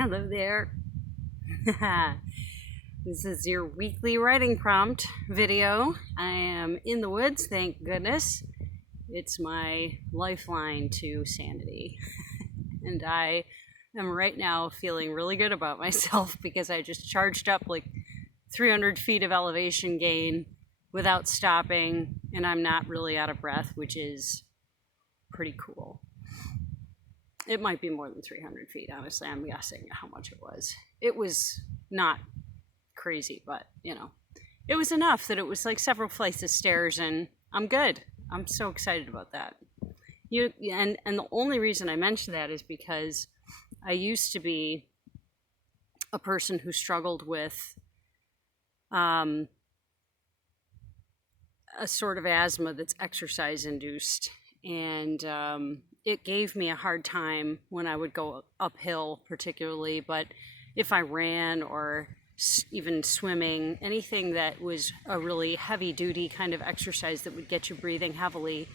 Hello there. This is your weekly writing prompt video. I am in the woods, thank goodness. It's my lifeline to sanity. And I am right now feeling really good about myself because I just charged up like 300 feet of elevation gain without stopping, and I'm not really out of breath, which is pretty cool. It might be more than 300 feet, honestly. I'm guessing how much it was. It was not crazy, but it was enough that it was like several flights of stairs, and I'm good. I'm so excited about that. And the only reason I mention that is because I used to be a person who struggled with a sort of asthma that's exercise induced, and it gave me a hard time when I would go uphill, particularly. But if I ran or even swimming, anything that was a really heavy duty kind of exercise that would get you breathing heavily,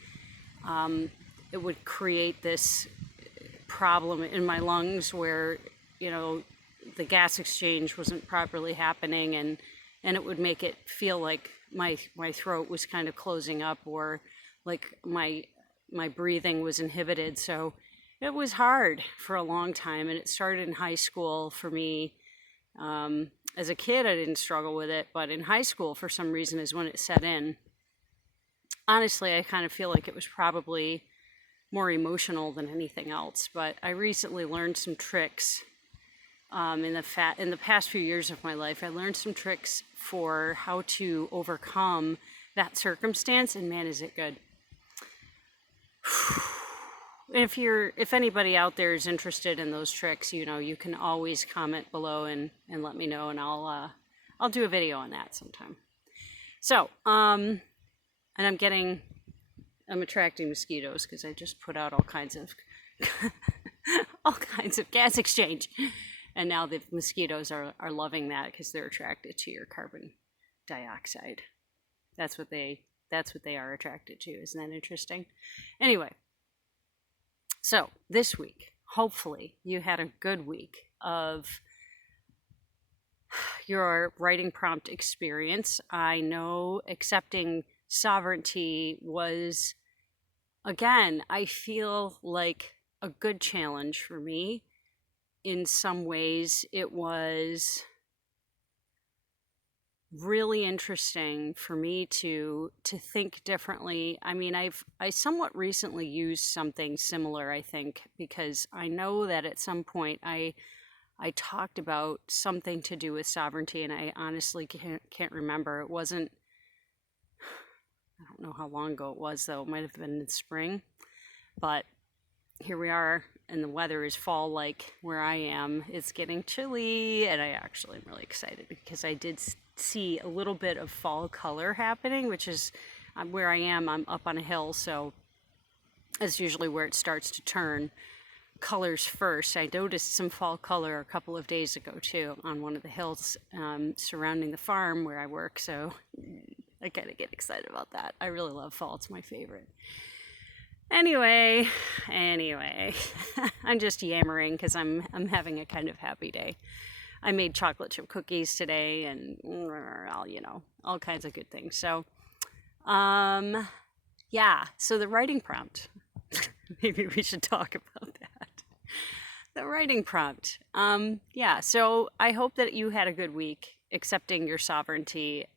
it would create this problem in my lungs where the gas exchange wasn't properly happening, and it would make it feel like my throat was kind of closing up, or like my breathing was inhibited. So it was hard for a long time, and it started in high school for me. As a kid, I didn't struggle with it, but in high school, for some reason, is when it set in. Honestly, I kind of feel like it was probably more emotional than anything else, but I recently learned some tricks. In the past few years of my life, I learned some tricks for how to overcome that circumstance, and man, is it good. If anybody out there is interested in those tricks, you can always comment below and let me know, and I'll do a video on that sometime. So, and I'm attracting mosquitoes because I just put out all kinds of gas exchange, and now the mosquitoes are loving that because they're attracted to your carbon dioxide. That's what they are attracted to. Isn't that interesting? Anyway, so this week, hopefully you had a good week of your writing prompt experience. I know accepting sovereignty was, again, I feel like a good challenge for me. In some ways, it was really interesting for me to think differently. I mean, I somewhat recently used something similar, I think, because I know that at some point I talked about something to do with sovereignty, and I honestly can't remember. It wasn't, I don't know how long ago it was, though. It might have been in spring, but here we are, and the weather is fall-like where I am. It's getting chilly, and I actually am really excited because I did see a little bit of fall color happening, which is where I am. I'm up on a hill, so that's usually where it starts to turn colors first. I noticed some fall color a couple of days ago too on one of the hills surrounding the farm where I work, so I kind of get excited about that. I really love fall. It's my favorite. Anyway, I'm just yammering because I'm having a kind of happy day. I made chocolate chip cookies today, and all kinds of good things. So, yeah. So the writing prompt. Maybe we should talk about that. The writing prompt. Yeah. So I hope that you had a good week accepting your sovereignty,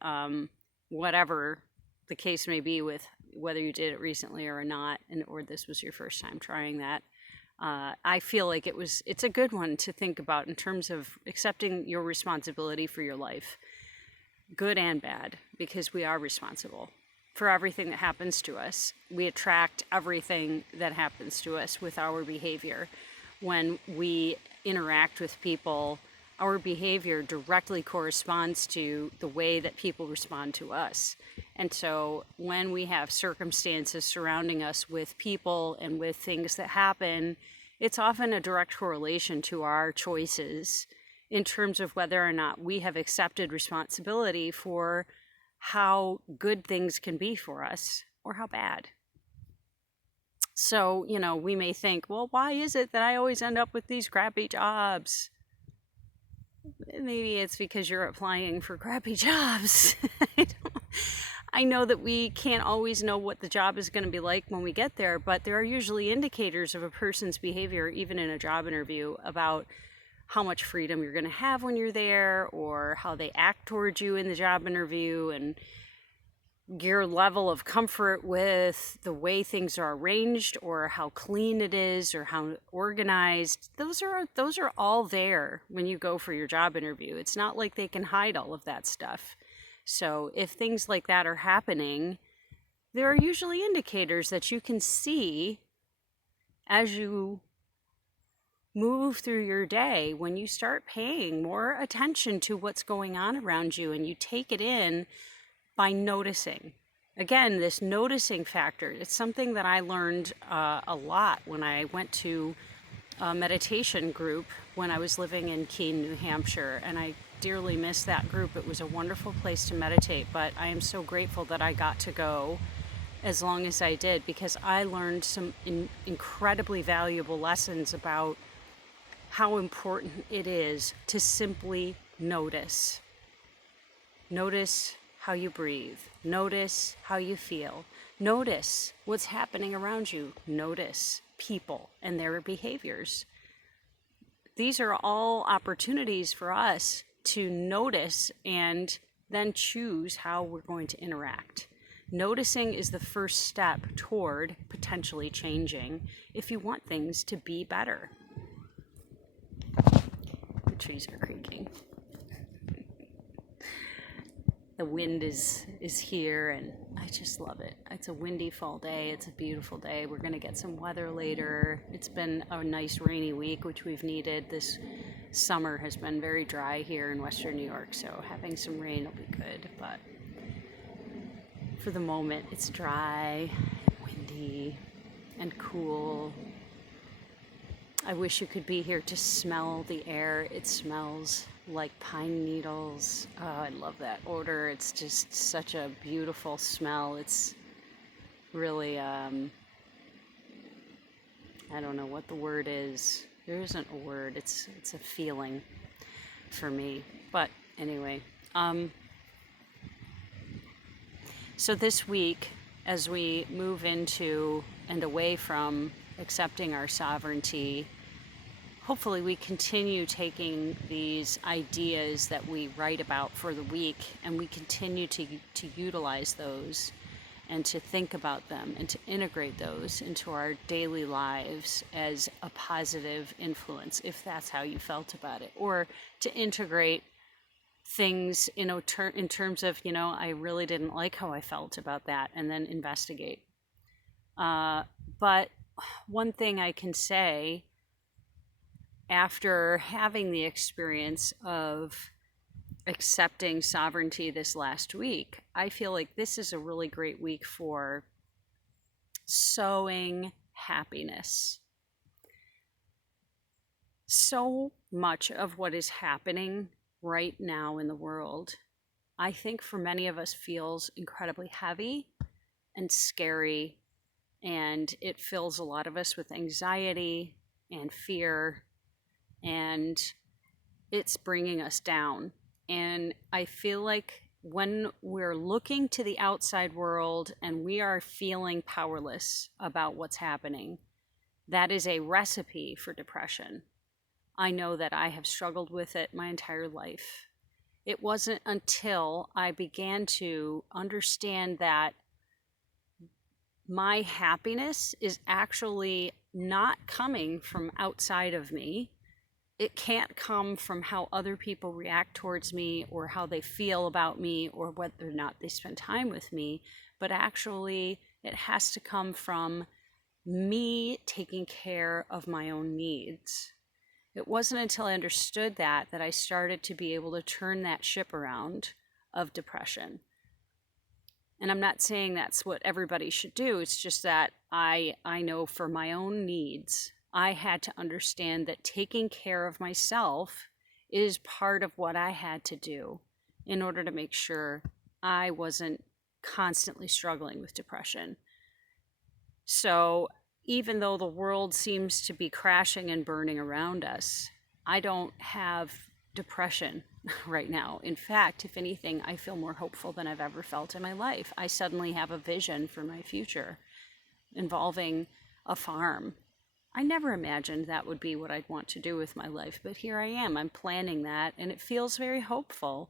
whatever the case may be, with whether you did it recently or not, or this was your first time trying that. I feel like it's a good one to think about in terms of accepting your responsibility for your life, good and bad, because we are responsible for everything that happens to us. We attract everything that happens to us with our behavior. When we interact with people, our behavior directly corresponds to the way that people respond to us. And so when we have circumstances surrounding us with people and with things that happen, it's often a direct correlation to our choices in terms of whether or not we have accepted responsibility for how good things can be for us or how bad. So, we may think, well, why is it that I always end up with these crappy jobs? maybe it's because you're applying for crappy jobs. I know that we can't always know what the job is going to be like when we get there, but there are usually indicators of a person's behavior, even in a job interview, about how much freedom you're going to have when you're there, or how they act towards you in the job interview, and your level of comfort with the way things are arranged, or how clean it is, or how organized. Those are all there when you go for your job interview. It's not like they can hide all of that stuff. So if things like that are happening, there are usually indicators that you can see as you move through your day, when you start paying more attention to what's going on around you and you take it in by noticing. Again, this noticing factor, it's something that I learned a lot when I went to a meditation group when I was living in Keene, New Hampshire, and I dearly miss that group. It was a wonderful place to meditate, but I am so grateful that I got to go as long as I did, because I learned some incredibly valuable lessons about how important it is to simply notice. Notice how you breathe. Notice how you feel. Notice what's happening around you. Notice people and their behaviors. These are all opportunities for us to notice and then choose how we're going to interact. Noticing is the first step toward potentially changing if you want things to be better. The trees are creaking. The wind is here, and I just love it. It's a windy fall day. It's a beautiful day. We're going to get some weather later. It's been a nice rainy week, which we've needed. This summer has been very dry here in Western New York, so having some rain will be good. But for the moment, it's dry, windy, and cool. I wish you could be here to smell the air. It smells like pine needles. Oh, I love that odor. It's just such a beautiful smell. It's really, I don't know what the word is. There isn't a word. It's a feeling for me. But anyway, so this week, as we move into and away from accepting our sovereignty, hopefully we continue taking these ideas that we write about for the week, and we continue to utilize those and to think about them and to integrate those into our daily lives as a positive influence, if that's how you felt about it, or to integrate things, in terms of, I really didn't like how I felt about that, and then investigate. But one thing I can say, after having the experience of accepting sovereignty this last week, I feel like this is a really great week for sowing happiness. So much of what is happening right now in the world, I think for many of us, feels incredibly heavy and scary, and it fills a lot of us with anxiety and fear, and it's bringing us down. And I feel like when we're looking to the outside world and we are feeling powerless about what's happening, that is a recipe for depression. I know that I have struggled with it my entire life. It wasn't until I began to understand that my happiness is actually not coming from outside of me. It can't come from how other people react towards me, or how they feel about me, or whether or not they spend time with me, but actually it has to come from me taking care of my own needs. It wasn't until I understood that I started to be able to turn that ship around of depression. And I'm not saying that's what everybody should do. It's just that I know for my own needs, I had to understand that taking care of myself is part of what I had to do in order to make sure I wasn't constantly struggling with depression. So even though the world seems to be crashing and burning around us, I don't have depression right now. In fact, if anything, I feel more hopeful than I've ever felt in my life. I suddenly have a vision for my future involving a farm. I never imagined that would be what I'd want to do with my life, but here I am. I'm planning that, and it feels very hopeful.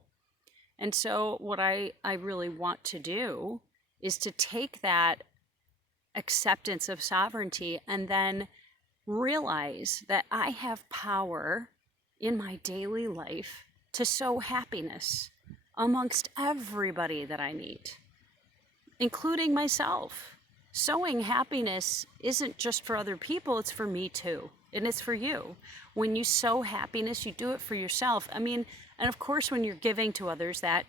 And so, what I really want to do is to take that acceptance of sovereignty and then realize that I have power in my daily life to sow happiness amongst everybody that I meet, including myself. Sowing happiness isn't just for other people, it's for me too. And it's for you. When you sow happiness, you do it for yourself. I mean, and of course, when you're giving to others that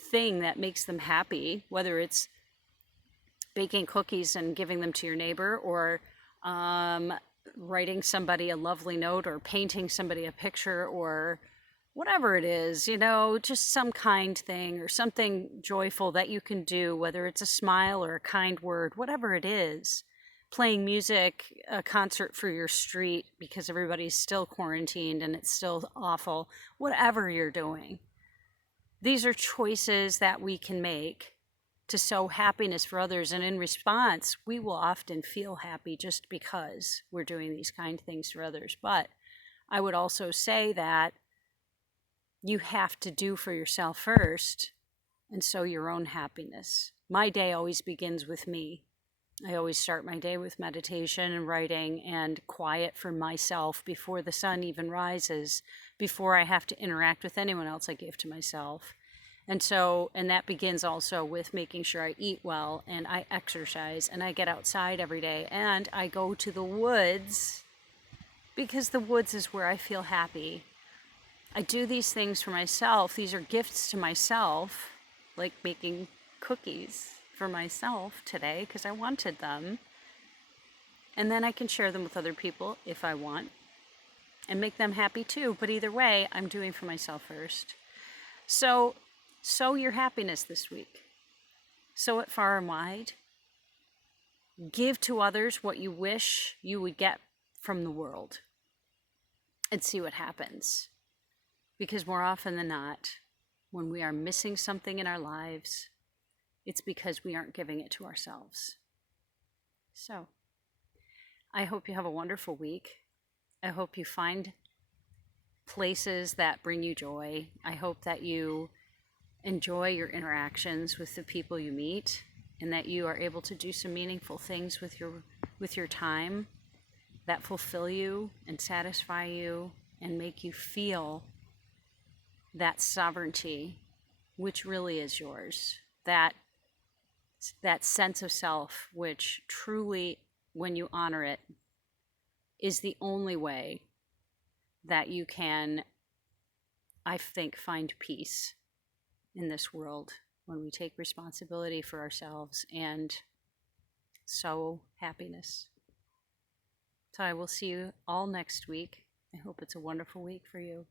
thing that makes them happy, whether it's baking cookies and giving them to your neighbor, or writing somebody a lovely note, or painting somebody a picture, or whatever it is, just some kind thing or something joyful that you can do, whether it's a smile or a kind word, whatever it is, playing music, a concert for your street because everybody's still quarantined and it's still awful, whatever you're doing. These are choices that we can make to sow happiness for others. And in response, we will often feel happy just because we're doing these kind things for others. But I would also say that you have to do for yourself first and sow your own happiness. My day always begins with me. I always start my day with meditation and writing and quiet for myself before the sun even rises, before I have to interact with anyone else. I give to myself. And that begins also with making sure I eat well and I exercise and I get outside every day and I go to the woods, because the woods is where I feel happy. I do these things for myself. These are gifts to myself, like making cookies for myself today because I wanted them. And then I can share them with other people if I want and make them happy too. But either way, I'm doing for myself first. So sow your happiness this week. Sow it far and wide. Give to others what you wish you would get from the world and see what happens. Because more often than not, when we are missing something in our lives, it's because we aren't giving it to ourselves. So, I hope you have a wonderful week. I hope you find places that bring you joy. I hope that you enjoy your interactions with the people you meet and that you are able to do some meaningful things with your time that fulfill you and satisfy you and make you feel that sovereignty, which really is yours, that sense of self, which truly, when you honor it, is the only way that you can, I think, find peace in this world, when we take responsibility for ourselves and sow happiness. So I will see you all next week. I hope it's a wonderful week for you.